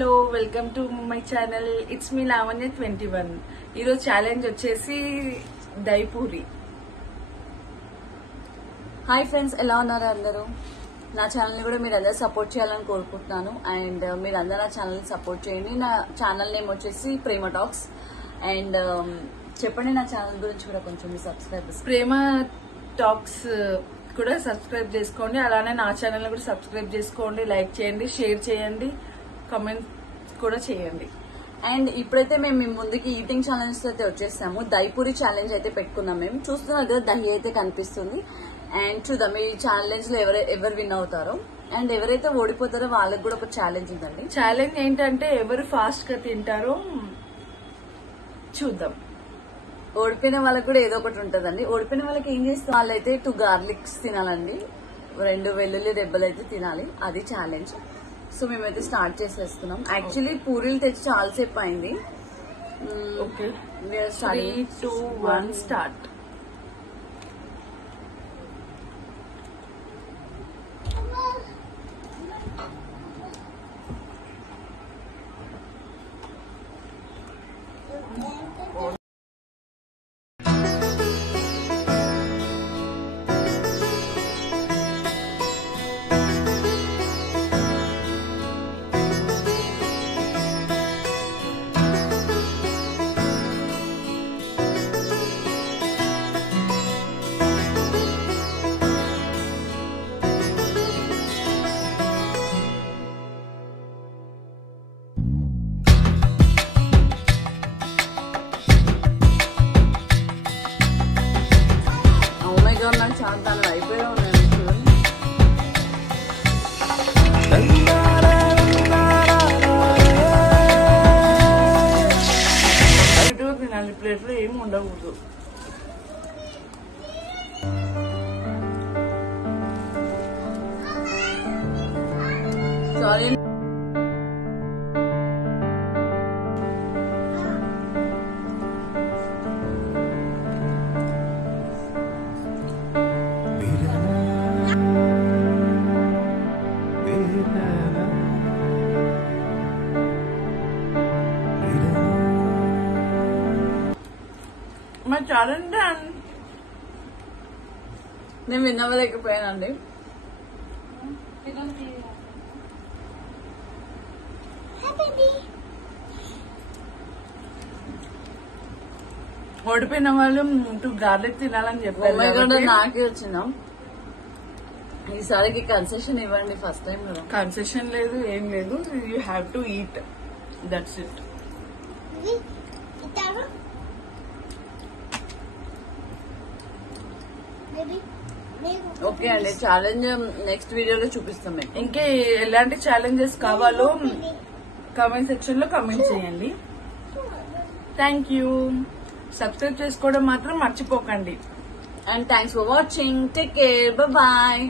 Hello welcome to my channel. It's me Lavanya 21. ఈరోజు challenge వచ్చేసి dahi puri. Hi friends, ఎలా ఉన్నారు అందరూ? నా ఛానల్ని కూడా మీరు అందరూ సపోర్ట్ చేయాలని కోరుకుంటున్నాను. అండ్ మీరు అందరూ నా ఛానల్ని సపోర్ట్ చేయండి. నా ఛానల్ నేమ్ వచ్చేసి ప్రేమ టాక్స్. అండ్ చెప్పండి నా ఛానల్ గురించి కూడా కొంచెం సబ్స్క్రైబర్స్. ప్రేమ టాక్స్ కూడా సబ్స్క్రైబ్ చేసుకోండి. అలానే నా ఛానల్ కూడా సబ్స్క్రైబ్ చేసుకోండి, లైక్ చేయండి, షేర్ చేయండి, కమెంట్ కూడా చేయండి. అండ్ ఇప్పుడైతే మేము మీ ముందుకి ఈటింగ్ ఛాలెంజ్ అయితే వచ్చేసాము. దైపూరి ఛాలెంజ్ అయితే పెట్టుకున్నాం. మేము చూస్తున్నారు కదా, దహి అయితే కనిపిస్తుంది. అండ్ చూద్దాం ఈ ఛాలెంజ్ లో ఎవరు విన్ అవుతారో. అండ్ ఎవరైతే ఓడిపోతారో వాళ్ళకి కూడా ఒక ఛాలెంజ్ ఉందండి. ఛాలెంజ్ ఏంటంటే ఎవరు ఫాస్ట్ గా తింటారో చూద్దాం. ఓడిపోయిన వాళ్ళకి కూడా ఏదో ఒకటి ఉంటదండి. ఓడిపోయిన వాళ్ళకి ఏం చేస్తాం, వాళ్ళైతే 2 గార్లిక్స్ తినాలండి, 2 వెల్లుల్లి రెబ్బలు అయితే తినాలి. అది ఛాలెంజ్. సో మేమైతే స్టార్ట్ చేసేస్తున్నాం. యాక్చువల్లీ పూరీలు తెచ్చి చాలాసేపు అయింది. Okay, 3, 2, 1 start. నాకు చాలా దాని అయిపోయా ఉన్నాను చూడండి. తినాలి, ప్లేట్లో ఏమి ఉండకూడదు. సారీ. మా ఛాలెంజ్ నేను విన్నవలేకపోయానండి. ఓడిపోయిన వాళ్ళు 2 గార్లిక్ తినాలని చెప్పారు. నాకే వచ్చిందా? ఈసారికి కన్సెషన్ ఇవ్వండి. ఫస్ట్ టైం కదా. కన్సెషన్ లేదు, ఏం లేదు. You have to eat, that's it. Okay అండి, ఛాలెంజ్ నెక్స్ట్ వీడియోలో చూపిస్తాం మేము. ఇంకా ఎలాంటి ఛాలెంజెస్ కావాలో కామెంట్ సెక్షన్ లో కామెంట్ చేయండి. Thank you. సబ్స్క్రైబ్ చేసుకోవడం మాత్రం మర్చిపోకండి. And thanks for watching. Take care. Bye.